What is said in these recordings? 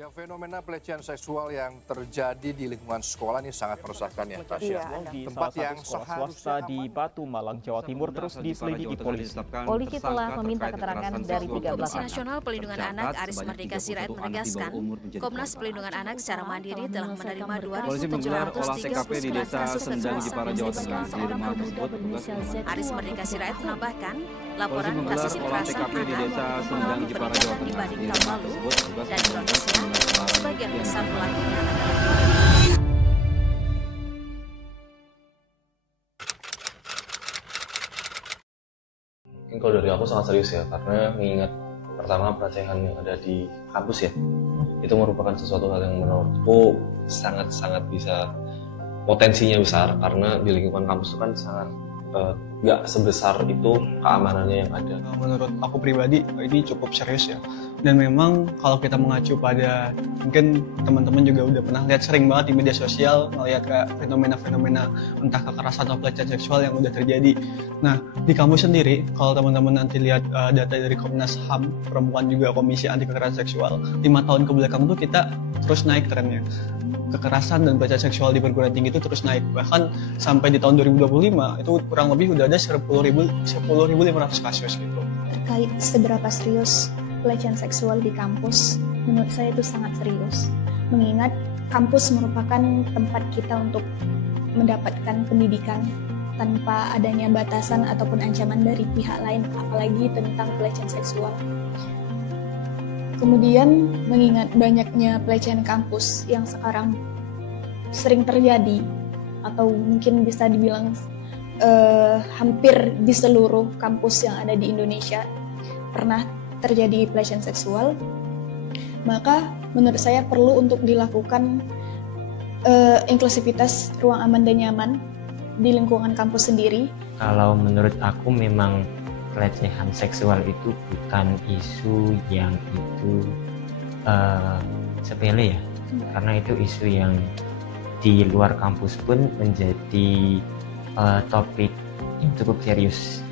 Ya, fenomena pelecehan seksual yang terjadi di lingkungan sekolah ini sangat meresahkan ya, Tasya. Iya, Di Tempat salah yang satu sekolah seharusnya swasta di aman. Batu, Malang, Jawa Timur terus diselidiki polisi. Polisi telah meminta keterangan dari 13 Komisi anak. Nasional Pelindungan Anak Aris Merdeka Sirait menegaskan, Komnas Pelindungan Anak secara mandiri telah menerima Polisi menggelar olah 2.730 TKP di desa kasus Sendang, kekerasan Jepara, Jawa Tengah. Di rumah tersebut, petugas menemukan Aris Merdeka Sirait menambahkan, Polisi laporan menggelar kasus olah kekerasan TKP di anak desa mengalami Sendang, Jepara, Jawa peningkatan Tengah. dibanding Di tahun rumah lalu tersebut, petugas dan menemukan kronisnya 19 orang sebagian yang besar pelakunya adalah Mungkin kalau dari aku sangat serius ya, karena mengingat pertama pelecehan yang ada di kampus ya, itu merupakan sesuatu hal yang menurutku sangat-sangat bisa potensinya besar, karena di lingkungan kampus itu kan sangat nggak sebesar itu keamanannya yang ada. Menurut aku pribadi ini cukup serius ya, dan memang kalau kita mengacu pada mungkin teman-teman juga udah pernah lihat sering banget di media sosial ngelihat kayak fenomena-fenomena entah kekerasan atau pelecehan seksual yang udah terjadi. Nah di kampus sendiri kalau teman-teman nanti lihat data dari Komnas HAM Perempuan juga Komisi Anti Kekerasan Seksual 5 tahun kebelakang tuh kita terus naik trennya. Kekerasan dan pelecehan seksual di perguruan tinggi itu terus naik, bahkan sampai di tahun 2025 itu kurang lebih udah ada 10.500 kasus gitu. Terkait seberapa serius pelecehan seksual di kampus, menurut saya itu sangat serius. Mengingat kampus merupakan tempat kita untuk mendapatkan pendidikan tanpa adanya batasan ataupun ancaman dari pihak lain, apalagi tentang pelecehan seksual. Kemudian mengingat banyaknya pelecehan kampus yang sekarang sering terjadi atau mungkin bisa dibilang hampir di seluruh kampus yang ada di Indonesia pernah terjadi pelecehan seksual, maka menurut saya perlu untuk dilakukan inklusivitas ruang aman dan nyaman di lingkungan kampus sendiri. Kalau menurut aku memang pelecehan seksual itu bukan isu yang sepele ya, karena itu isu yang di luar kampus pun menjadi topik yang cukup serius.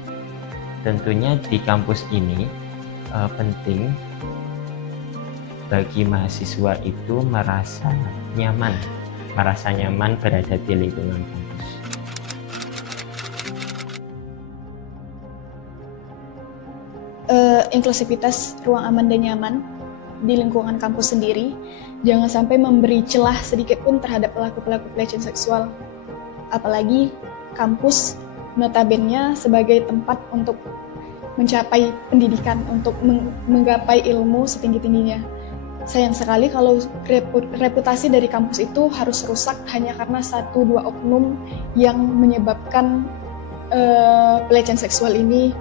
Tentunya di kampus ini penting bagi mahasiswa itu merasa nyaman berada di lingkungan kampus. Inklusivitas ruang aman dan nyaman di lingkungan kampus sendiri, jangan sampai memberi celah sedikit pun terhadap pelaku-pelaku pelecehan seksual. Apalagi kampus notabene sebagai tempat untuk mencapai pendidikan, untuk menggapai ilmu setinggi-tingginya. Sayang sekali kalau reputasi dari kampus itu harus rusak hanya karena 1-2 oknum yang menyebabkan pelecehan seksual ini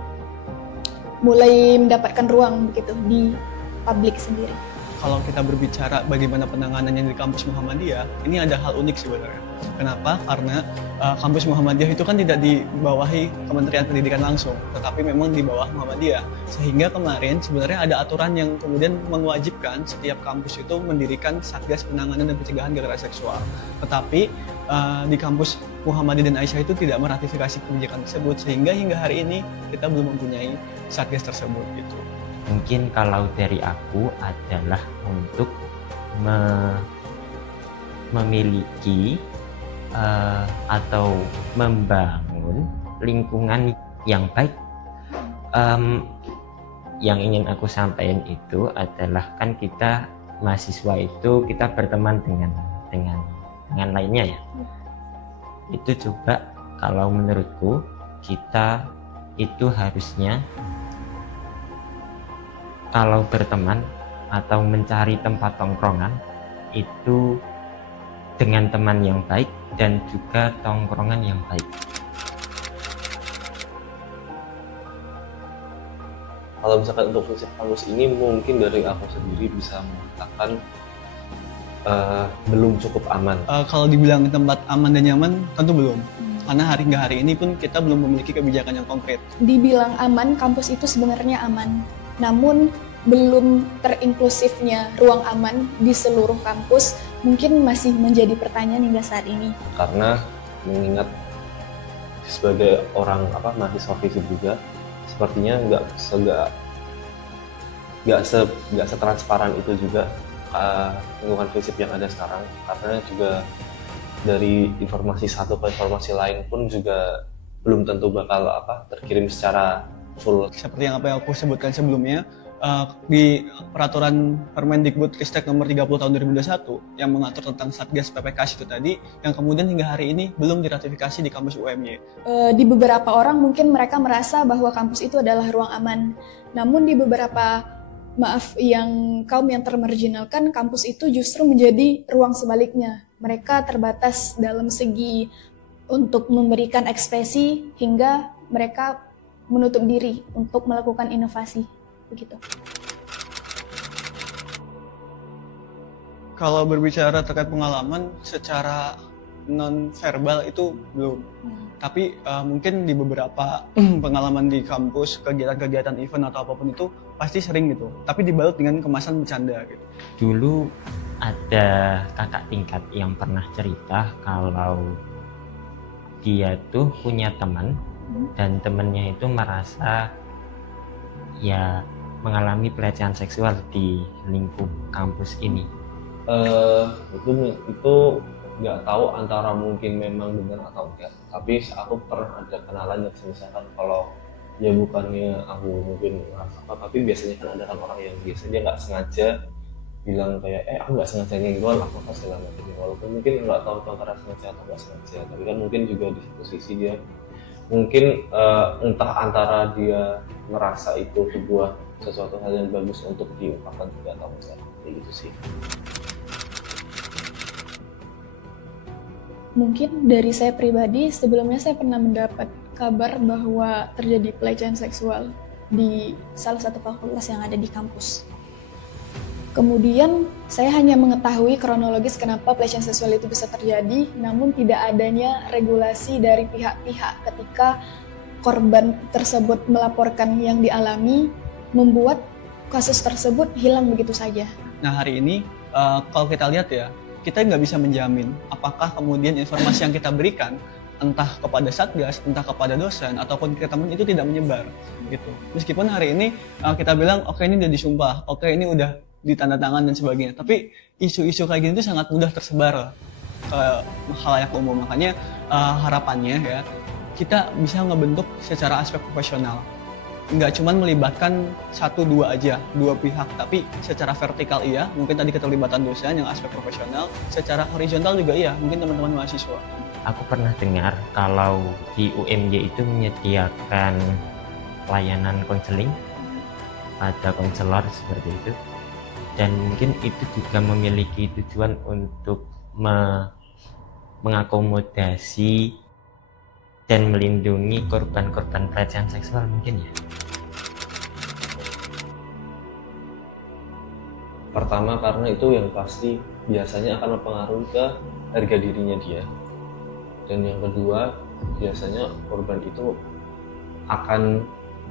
mulai mendapatkan ruang begitu di publik sendiri. Kalau kita berbicara bagaimana penanganannya di kampus Muhammadiyah, ini ada hal unik sebenarnya. Kenapa? Karena kampus Muhammadiyah itu kan tidak dibawahi Kementerian Pendidikan langsung, tetapi memang di bawah Muhammadiyah. Sehingga kemarin sebenarnya ada aturan yang kemudian mewajibkan setiap kampus itu mendirikan Satgas Penanganan dan Pencegahan Kekerasan Seksual. Tetapi di kampus Muhammadiyah dan Aisyah itu tidak meratifikasi kebijakan tersebut, sehingga hingga hari ini kita belum mempunyai Satgas tersebut gitu. Mungkin kalau dari aku adalah untuk memiliki atau membangun lingkungan yang baik. Yang ingin aku sampaikan itu adalah kan kita mahasiswa itu kita berteman dengan lainnya ya. Itu coba kalau menurutku kita itu harusnya kalau berteman atau mencari tempat tongkrongan itu dengan teman yang baik dan juga tongkrongan yang baik. Kalau misalkan untuk prinsip kampus ini mungkin dari aku sendiri bisa mengatakan belum cukup aman. Kalau dibilang tempat aman dan nyaman tentu belum. Karena hingga hari ini pun kita belum memiliki kebijakan yang konkret. Dibilang aman, kampus itu sebenarnya aman. Namun belum terinklusifnya ruang aman di seluruh kampus mungkin masih menjadi pertanyaan hingga saat ini. Karena mengingat sebagai orang mahasiswa FISIP juga, sepertinya nggak setransparan itu juga lingkungan prinsip yang ada sekarang, karena juga dari informasi satu ke informasi lain pun juga belum tentu bakal terkirim secara full. Seperti yang apa yang aku sebutkan sebelumnya, di peraturan Permendikbudristek nomor 30 tahun 2021 yang mengatur tentang Satgas PPKS itu tadi, yang kemudian hingga hari ini belum diratifikasi di kampus UMY. Di beberapa orang mungkin mereka merasa bahwa kampus itu adalah ruang aman, namun di beberapa kaum yang termarginalkan, kampus itu justru menjadi ruang sebaliknya. Mereka terbatas dalam segi untuk memberikan ekspresi hingga mereka menutup diri untuk melakukan inovasi. Begitu. Kalau berbicara terkait pengalaman secara non-verbal itu belum. Tapi mungkin di beberapa pengalaman di kampus, kegiatan-kegiatan event atau apapun itu pasti sering gitu. Tapi dibalut dengan kemasan bercanda gitu. Dulu ada kakak tingkat yang pernah cerita kalau dia tuh punya teman dan temennya itu merasa ya mengalami pelecehan seksual di lingkup kampus ini. Itu nggak tahu antara mungkin memang benar atau enggak. Tapi aku pernah ada kenalan yang misalkan kalau ya bukannya aku mungkin merasa tapi biasanya kan ada kan orang yang biasanya nggak sengaja bilang kayak aku nggak sengaja nyenggol apa segala macam. Walaupun mungkin nggak tahu antara sengaja atau nggak sengaja, tapi kan mungkin juga di satu sisi dia mungkin entah antara dia merasa itu sebuah sesuatu hal yang bagus untuk diungkapkan juga atau enggak, kayak gitu sih. Mungkin dari saya pribadi, sebelumnya saya pernah mendapat kabar bahwa terjadi pelecehan seksual di salah satu fakultas yang ada di kampus. Kemudian saya hanya mengetahui kronologis kenapa pelecehan seksual itu bisa terjadi, namun tidak adanya regulasi dari pihak-pihak ketika korban tersebut melaporkan yang dialami, membuat kasus tersebut hilang begitu saja. Nah hari ini kalau kita lihat ya, kita nggak bisa menjamin apakah kemudian informasi yang kita berikan entah kepada satgas, entah kepada dosen ataupun ke teman itu tidak menyebar gitu. Meskipun hari ini kita bilang oke, ini udah disumpah, oke ini udah ditandatangan dan sebagainya, tapi isu-isu kayak gini itu sangat mudah tersebar ke khalayak umum. Makanya harapannya ya kita bisa ngebentuk secara aspek profesional, nggak cuma melibatkan dua pihak, tapi secara vertikal iya, mungkin tadi keterlibatan dosen yang aspek profesional, secara horizontal juga iya, mungkin teman-teman mahasiswa. Aku pernah dengar kalau di UMY itu menyediakan layanan konseling, ada konselor seperti itu, dan mungkin itu juga memiliki tujuan untuk mengakomodasi dan melindungi korban-korban pelecehan seksual mungkin ya. Pertama karena itu yang pasti biasanya akan mempengaruhi ke harga dirinya dia. Dan yang kedua biasanya korban itu akan,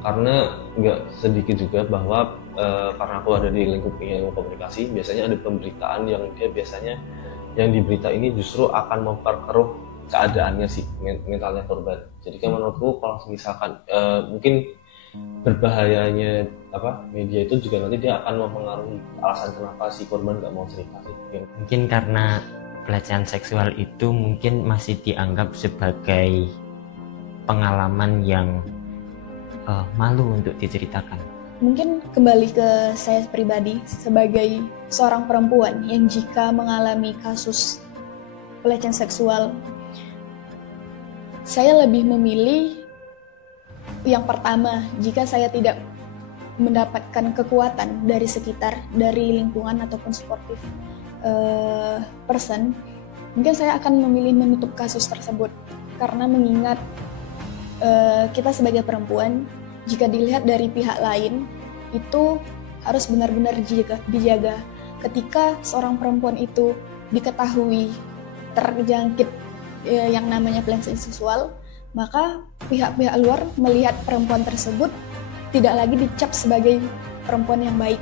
karena nggak sedikit juga bahwa karena aku ada di lingkup ilmu komunikasi, biasanya ada pemberitaan yang dia biasanya yang diberita ini justru akan memperkeruh keadaannya sih, mentalnya korban. Jadi kan menurutku kalau misalkan mungkin berbahayanya media itu juga nanti dia akan mempengaruhi alasan kenapa si korban nggak mau cerita sih. Mungkin karena pelecehan seksual itu mungkin masih dianggap sebagai pengalaman yang malu untuk diceritakan. Mungkin kembali ke saya pribadi sebagai seorang perempuan yang jika mengalami kasus pelecehan seksual, saya lebih memilih yang pertama, jika saya tidak mendapatkan kekuatan dari sekitar, dari lingkungan ataupun supportive person, mungkin saya akan memilih menutup kasus tersebut. Karena mengingat kita sebagai perempuan, jika dilihat dari pihak lain, itu harus benar-benar dijaga. Ketika seorang perempuan itu diketahui terjangkit yang namanya pelecehan seksual, maka pihak-pihak luar melihat perempuan tersebut tidak lagi dicap sebagai perempuan yang baik.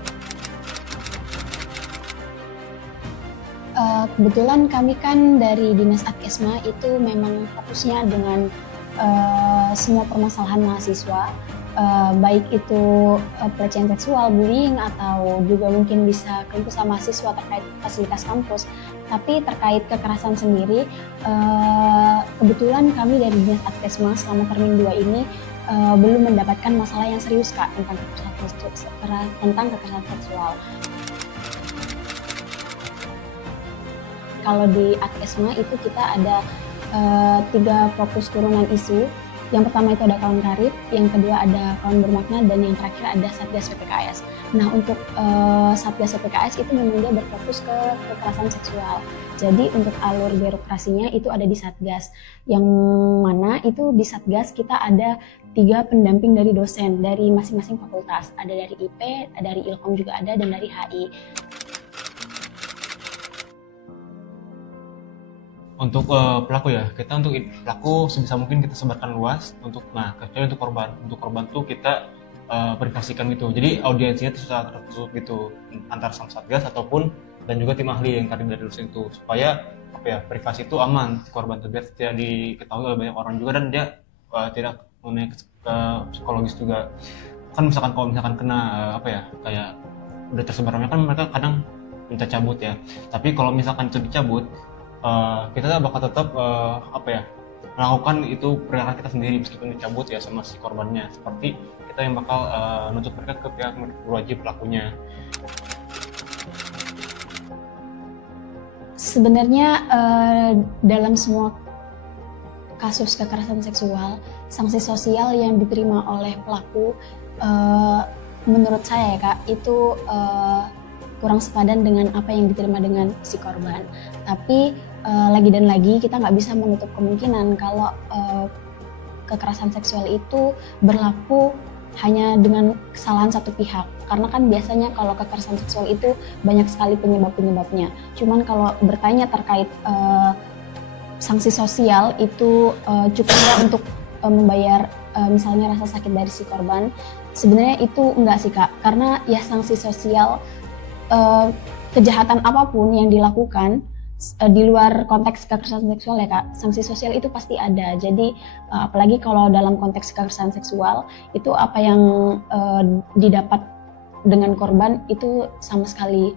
Kebetulan kami kan dari Dinas Adkesma itu memang fokusnya dengan semua permasalahan mahasiswa, baik itu pelecehan seksual, bullying, atau juga mungkin bisa keluh kesah mahasiswa terkait fasilitas kampus. Tapi terkait kekerasan sendiri, kebetulan kami dari Dinas Adkesma selama termin 2 ini belum mendapatkan masalah yang serius Kak tentang kekerasan seksual. Kalau di Adkesma itu kita ada 3 fokus turunan isu. Yang pertama itu ada kawan karib, yang kedua ada kawan bermakna, dan yang terakhir ada Satgas PPKS. Nah, untuk Satgas PPKS itu memang dia berfokus ke kekerasan seksual. Jadi untuk alur birokrasinya itu ada di Satgas, yang mana itu di Satgas kita ada 3 pendamping dari dosen dari masing-masing fakultas. Ada dari IP, dari Ilkom juga ada, dan dari HI. Untuk pelaku ya, kita untuk pelaku sebisa mungkin kita sebarkan luas. Kecuali untuk korban. Untuk korban tuh kita verifikasikan gitu. Jadi audiensinya itu secara tertutup gitu antar sang Satgas ataupun dan juga tim ahli yang tadi dari dosen itu, supaya privasi itu aman korban itu, biar tidak diketahui oleh banyak orang juga, dan dia tidak mengenai psikologis juga. Kan kalau misalkan kena kayak udah tersebarnya kan mereka kadang minta cabut ya. Tapi kalau misalkan itu dicabut, kita bakal tetap melakukan itu pergerakan kita sendiri meskipun dicabut ya sama si korbannya. Seperti kita yang bakal nuntut mereka ke pihak berwajib pelakunya. Sebenarnya dalam semua kasus kekerasan seksual, sanksi sosial yang diterima oleh pelaku menurut saya ya Kak itu kurang sepadan dengan apa yang diterima dengan si korban. Tapi lagi dan lagi kita nggak bisa menutup kemungkinan kalau kekerasan seksual itu berlaku hanya dengan kesalahan satu pihak. Karena kan biasanya kalau kekerasan seksual itu banyak sekali penyebab-penyebabnya. Cuman kalau bertanya terkait sanksi sosial itu cukup nggak untuk membayar misalnya rasa sakit dari si korban, sebenarnya itu enggak sih Kak. Karena ya sanksi sosial kejahatan apapun yang dilakukan di luar konteks kekerasan seksual ya Kak, sanksi sosial itu pasti ada. Jadi apalagi kalau dalam konteks kekerasan seksual itu apa yang didapat dengan korban itu sama sekali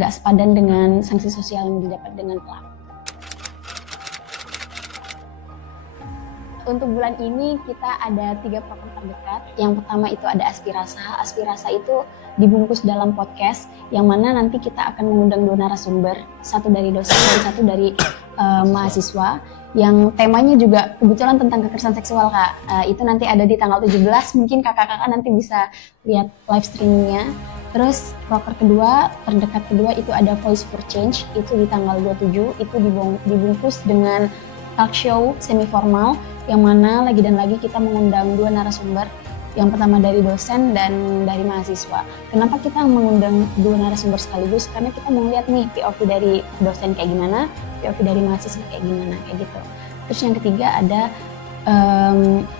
nggak sepadan dengan sanksi sosial yang didapat dengan pelaku. Untuk bulan ini kita ada 3 program terdekat. Yang pertama itu ada Aspirasa. Aspirasa itu dibungkus dalam podcast, yang mana nanti kita akan mengundang 2 narasumber, 1 dari dosen dan 1 dari mahasiswa. Yang temanya juga kebetulan tentang kekerasan seksual Kak. Itu nanti ada di tanggal 17, mungkin kakak-kakak nanti bisa lihat live streamingnya. Terus proker kedua, terdekat kedua itu ada Voice for Change, itu di tanggal 27, itu dibungkus dengan talk show semi formal, yang mana lagi dan lagi kita mengundang 2 narasumber, yang pertama dari dosen dan dari mahasiswa. Kenapa kita mengundang 2 narasumber sekaligus? Karena kita mau lihat nih POV dari dosen kayak gimana, POV dari mahasiswa kayak gimana, kayak gitu. Terus yang ketiga ada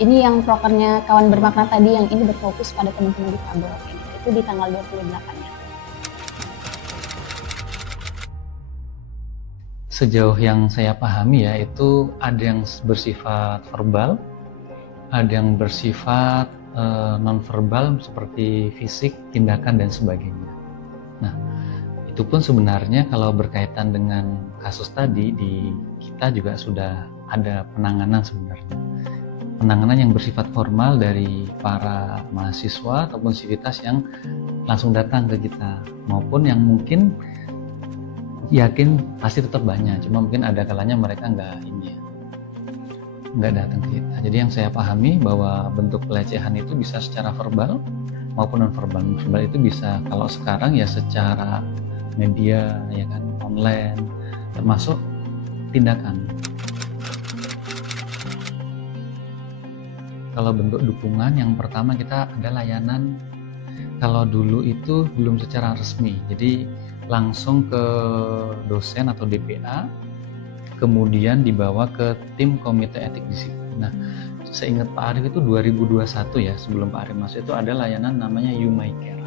ini yang prokernya kawan bermakna tadi, yang ini berfokus pada teman-teman di Pablo, kayak gitu. Itu di tanggal 28-nya. Sejauh yang saya pahami ya, itu ada yang bersifat verbal, ada yang bersifat non-verbal seperti fisik, tindakan, dan sebagainya. Nah, itu pun sebenarnya kalau berkaitan dengan kasus tadi, di kita juga sudah ada penanganan sebenarnya. Penanganan yang bersifat formal dari para mahasiswa ataupun sivitas yang langsung datang ke kita, maupun yang mungkin yakin pasti tetap banyak, cuma mungkin ada kalanya mereka nggak datang ke kita. Jadi yang saya pahami bahwa bentuk pelecehan itu bisa secara verbal maupun non verbal. Verbal itu bisa kalau sekarang ya secara media ya kan, online, termasuk tindakan. Kalau bentuk dukungan, yang pertama kita ada layanan. Kalau dulu itu belum secara resmi, jadi langsung ke dosen atau DPA, kemudian dibawa ke tim komite etik disiplin. Nah, saya ingat Pak Arif itu 2021 ya, sebelum Pak Arif masuk itu ada layanan namanya You My Care.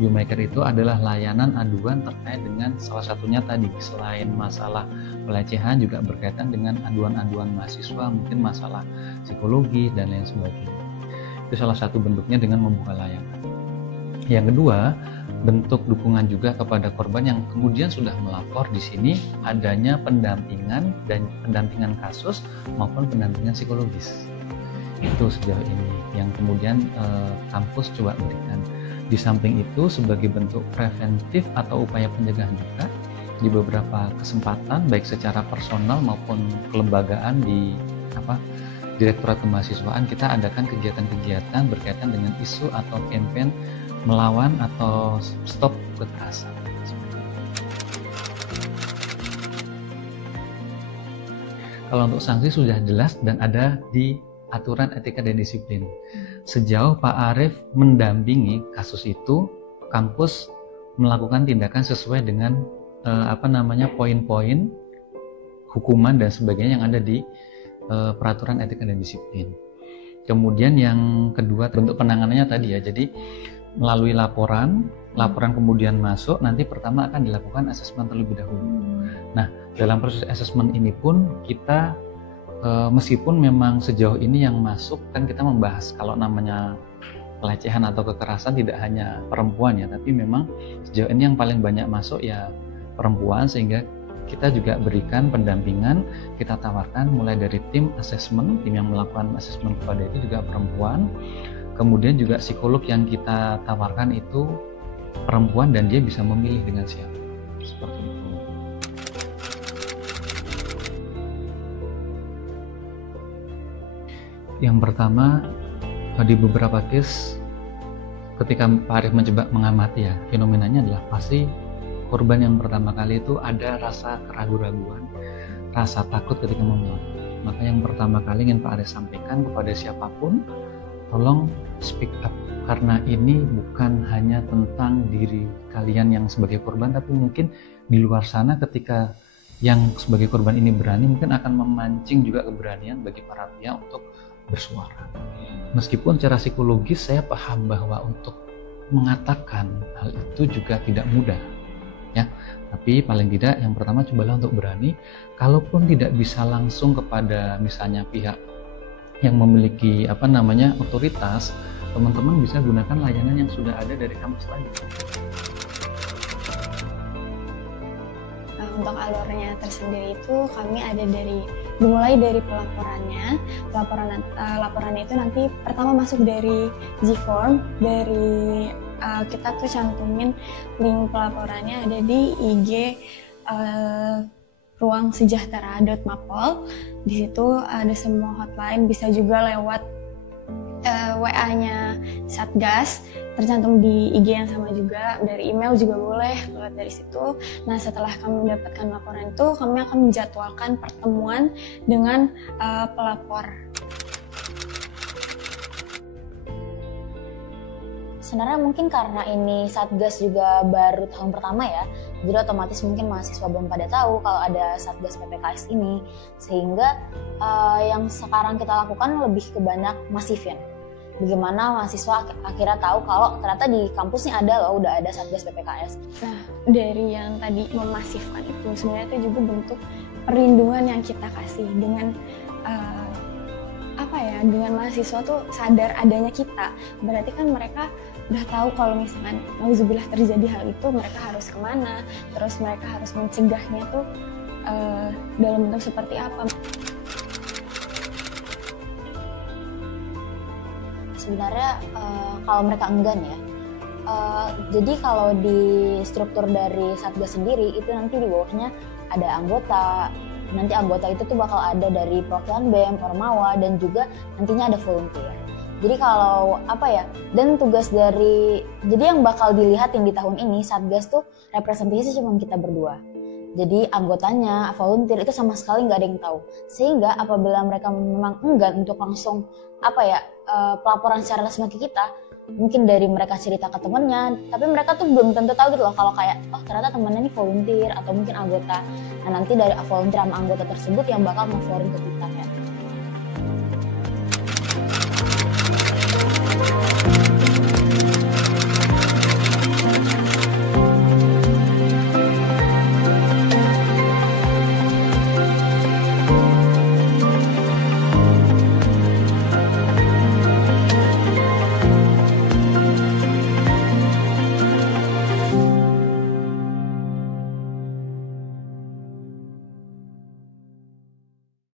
You My Care itu adalah layanan aduan terkait dengan salah satunya tadi, selain masalah pelecehan juga berkaitan dengan aduan-aduan mahasiswa, mungkin masalah psikologi dan lain sebagainya. Itu salah satu bentuknya dengan membuka layanan. Yang kedua, bentuk dukungan juga kepada korban yang kemudian sudah melapor. Di sini adanya pendampingan dan pendampingan kasus maupun pendampingan psikologis. Itu sejauh ini yang kemudian kampus coba berikan. Di samping itu sebagai bentuk preventif atau upaya pencegahan juga, di beberapa kesempatan baik secara personal maupun kelembagaan di Direktorat Kemahasiswaan kita adakan kegiatan-kegiatan berkaitan dengan isu atau campaign melawan atau stop kekerasan. Kalau untuk sanksi sudah jelas dan ada di aturan etika dan disiplin. Sejauh Pak Arief mendampingi kasus itu, kampus melakukan tindakan sesuai dengan poin-poin hukuman dan sebagainya yang ada di peraturan etika dan disiplin. Kemudian yang kedua bentuk penanganannya tadi ya, jadi melalui laporan kemudian masuk, nanti pertama akan dilakukan asesmen terlebih dahulu. Nah, dalam proses asesmen ini pun kita meskipun memang sejauh ini yang masuk kan kita membahas kalau namanya pelecehan atau kekerasan tidak hanya perempuan ya, tapi memang sejauh ini yang paling banyak masuk ya perempuan, sehingga kita juga berikan pendampingan, kita tawarkan mulai dari tim asesmen, tim yang melakukan asesmen kepada itu juga perempuan, kemudian juga psikolog yang kita tawarkan itu perempuan dan dia bisa memilih dengan siapa, seperti itu. Yang pertama, di beberapa case ketika Pak Arief mencoba mengamati ya, fenomenanya adalah pasti korban yang pertama kali itu ada rasa keraguan-raguan, rasa takut ketika memulai. Maka yang pertama kali ingin Pak Arief sampaikan kepada siapapun, tolong speak up, karena ini bukan hanya tentang diri kalian yang sebagai korban, tapi mungkin di luar sana ketika yang sebagai korban ini berani, mungkin akan memancing juga keberanian bagi para pihak untuk bersuara. Meskipun secara psikologis saya paham bahwa untuk mengatakan hal itu juga tidak mudah ya, tapi paling tidak yang pertama cobalah untuk berani. Kalaupun tidak bisa langsung kepada misalnya pihak yang memiliki otoritas, teman-teman bisa gunakan layanan yang sudah ada dari kampus tadi. Untuk alurnya tersendiri itu kami ada dimulai dari pelaporannya. Laporannya itu nanti pertama masuk dari G-Form, dari kita tuh cantumin link pelaporannya ada di IG ruangsejahtera.mapol. Di situ ada semua hotline, bisa juga lewat WA-nya Satgas, tercantum di IG yang sama juga, dari email juga boleh lewat dari situ. Nah, setelah kami mendapatkan laporan itu, kami akan menjadwalkan pertemuan dengan pelapor. Sebenarnya mungkin karena ini Satgas juga baru tahun pertama ya, jadi otomatis mungkin mahasiswa belum pada tahu kalau ada Satgas PPKS ini, sehingga yang sekarang kita lakukan lebih ke banyak masifin. Bagaimana mahasiswa akhirnya tahu kalau ternyata di kampusnya ada loh, udah ada Satgas PPKS. Nah, dari yang tadi memasifkan itu sebenarnya itu juga bentuk perlindungan yang kita kasih dengan dengan mahasiswa tuh sadar adanya kita. Berarti kan mereka udah tahu kalau misalkan nauzubillah terjadi hal itu, mereka harus kemana, terus mereka harus mencegahnya tuh dalam bentuk seperti apa. Sebenarnya kalau mereka enggan ya, jadi kalau di struktur dari Satgas sendiri itu nanti di bawahnya ada anggota. Nanti anggota itu tuh bakal ada dari perwakilan BEM, Ormawa, dan juga nantinya ada volunteer. Jadi kalau dan tugas dari, jadi yang bakal dilihat yang di tahun ini Satgas tuh representasi cuma kita berdua. Jadi anggotanya, volunteer itu sama sekali nggak ada yang tahu. Sehingga apabila mereka memang enggan untuk langsung pelaporan secara resmi ke kita, mungkin dari mereka cerita ke temennya, tapi mereka tuh belum tentu tahu gitu loh kalau kayak ternyata temennya ini volunteer atau mungkin anggota. Nah nanti dari volunteer sama anggota tersebut yang bakal ngelaporin ke kita kayak